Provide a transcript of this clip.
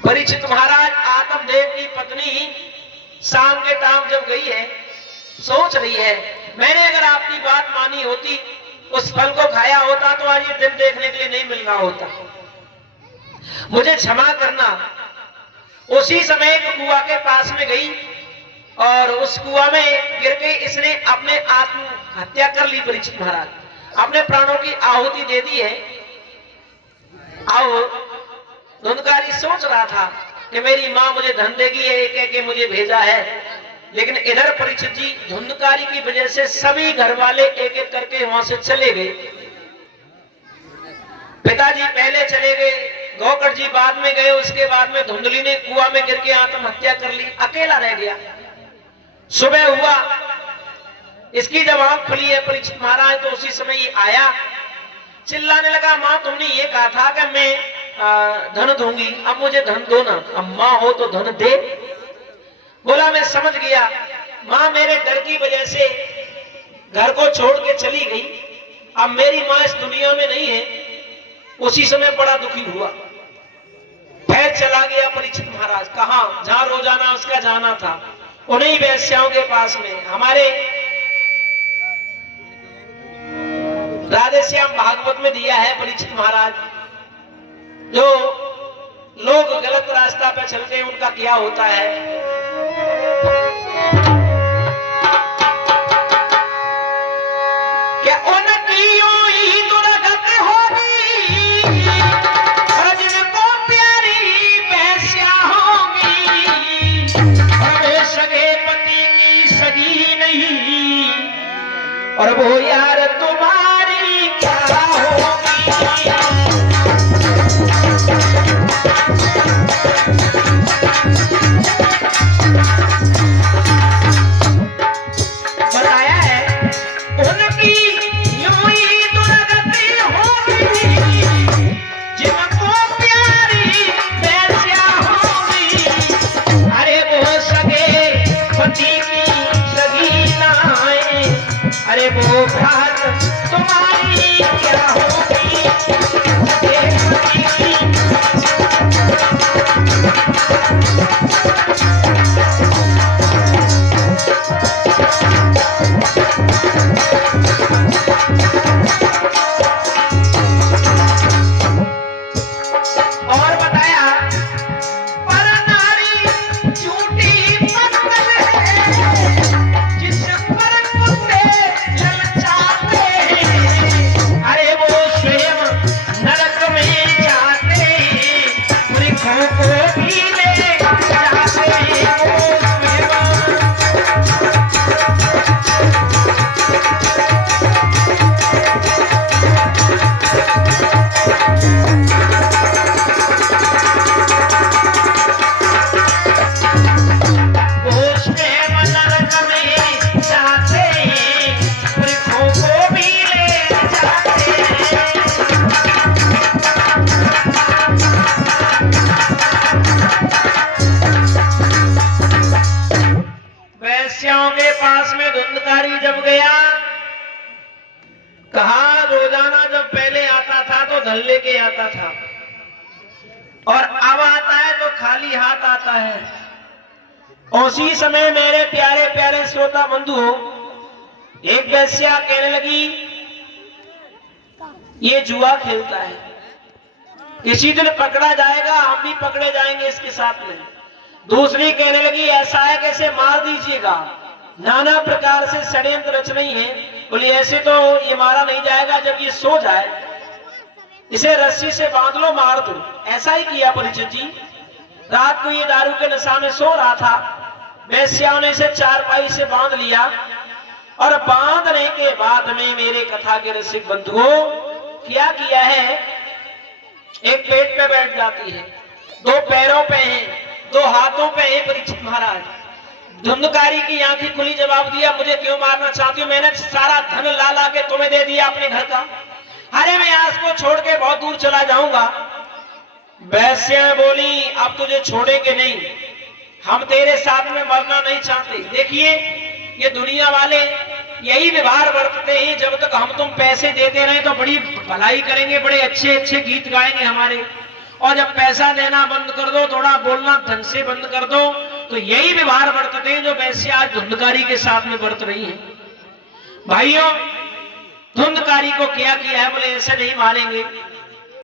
परीक्षित महाराज, आत्मदेव की पत्नी शाम के टाइम जब गई है, सोच रही है मैंने अगर आपकी बात मानी होती, उस फल को खाया होता तो आज ये दिन देखने के लिए नहीं मिल रहा होता, मुझे क्षमा करना। उसी समय एक कुआं के पास में गई और उस कुआं में गिर के इसने अपने आत्महत्या कर ली। परीक्षित महाराज अपने प्राणों की आहुति दे दी है। आओ, धुंधकारी सोच रहा था कि मेरी मां मुझे धन देगी, एक कह के मुझे भेजा है, लेकिन इधर परीक्षित जी धुंधकारी की वजह से सभी घर वाले एक एक करके वहां से चले गए। पिताजी पहले चले गए, गौकट जी बाद में गए, उसके बाद में धुंधली ने कुआं में गिर के आत्महत्या कर ली, अकेला रह गया। सुबह हुआ, इसकी जब आंख खुली है परीक्षित महाराज, तो उसी समय ये आया, चिल्लाने लगा, मां तुमने ये कहा था कि मैं धन दूंगी, अब मुझे धन दो ना, अब मां हो तो धन दे। बोला मैं समझ गया, मां मेरे डर की वजह से घर को छोड़ के चली गई, अब मेरी मां इस दुनिया में नहीं है। उसी समय बड़ा दुखी हुआ, फिर चला गया परीक्षित महाराज। कहां? जहां रोजाना उसका जाना था, उन्हीं वैश्याओं के पास में। हमारे राधेश्याम भागवत में दिया है परीक्षित महाराज, जो लोग गलत रास्ता पे चलते हैं उनका क्या होता है। क्या उनकी ही दुर्गत होगी और जिनको प्यारी वैश्या होगी, और सगे पति की सगी नहीं, और वो यार तुम्हारी क्या होगी। बताया है उनकी यूं ही दुर्गति होगी, जिनको प्यारी वैश्या होगी, अरे वो सगे पति की सगी ना आए, अरे वो बात तुम्हारी क्या होगी। और बताया पर नारी झूठी पत्थर है, जिस पर कुत्ते ललचाते हैं, अरे वो स्वयं नरक में जाते हैं, वृक्षों को भी ले जाते हैं, वो वैश्याओं के पास में धुंधकारी जब गया, कहा रोजाना जब पहले आता था तो धन लेके आता था, और अब आता है तो खाली हाथ आता है। उसी समय मेरे प्यारे प्यारे श्रोता बंधु, एक वैश्या कहने लगी ये जुआ खेलता है, किसी दिन पकड़ा जाएगा, हम भी पकड़े जाएंगे इसके साथ में। दूसरी कहने लगी ऐसा है कैसे मार दीजिएगा, नाना प्रकार से षड्यंत्र रच रही है। बोली ऐसे तो ये मारा नहीं जाएगा, जब ये सो जाए इसे रस्सी से बांध लो, मार दो। ऐसा ही किया परीक्षित जी। रात को ये दारू के नशा में सो रहा था, वैश्याओं ने इसे चारपाई से बांध लिया, और बांधने के बाद में मेरे कथा के रसिक बंधुओं क्या किया है, एक पेट पे बैठ जाती है, दो पैरों पे है, दो हाथों पे है परीक्षित महाराज। धुंधकारी की आंखें खुली, जवाब दिया मुझे क्यों मारना चाहती हो, मैंने सारा धन ला ला के तुम्हें दे दिया अपने घर का, अरे मैं आज को छोड़ के बहुत दूर चला जाऊंगा। वैश्या बोली अब तुझे छोड़ेंगे नहीं, हम तेरे साथ में मरना नहीं चाहते। देखिए ये दुनिया वाले यही व्यवहार बरतते हैं, जब तक हम तुम पैसे देते रहे तो बड़ी भलाई करेंगे, बड़े अच्छे अच्छे गीत गाएंगे हमारे, और जब पैसा देना बंद कर दो, थोड़ा बोलना ढंग से बंद कर दो, तो यही व्यवहार बरतते हैं जो वैसे आज धुंधकारी के साथ में बरत रही है। भाइयों, धुंधकारी को क्या किया है, बोले ऐसे नहीं मारेंगे,